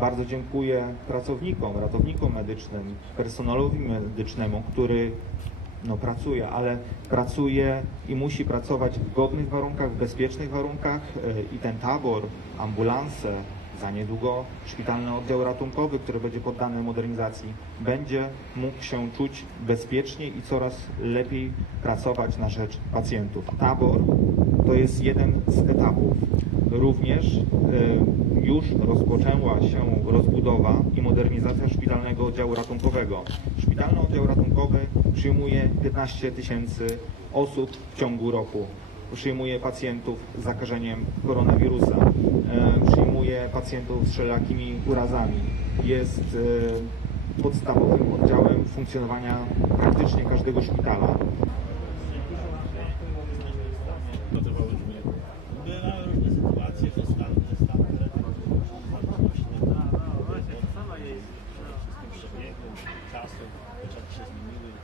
Bardzo dziękuję pracownikom, ratownikom medycznym, personelowi medycznemu, który no, pracuje, ale pracuje i musi pracować w godnych warunkach, w bezpiecznych warunkach e, i ten tabor, ambulanse, za niedługo szpitalny oddział ratunkowy, który będzie poddany modernizacji, będzie mógł się czuć bezpiecznie i coraz lepiej pracować na rzecz pacjentów. Tabor to jest jeden z etapów. Również e, już rozpoczęła się rozbudowa i modernizacja szpitalnego oddziału ratunkowego. Szpitalny oddział ratunkowy przyjmuje 15 tysięcy osób w ciągu roku. Przyjmuje pacjentów z zakażeniem koronawirusa, pacjentów z wszelakimi urazami. Jest e, podstawowym oddziałem funkcjonowania praktycznie każdego szpitala. się zmieniły.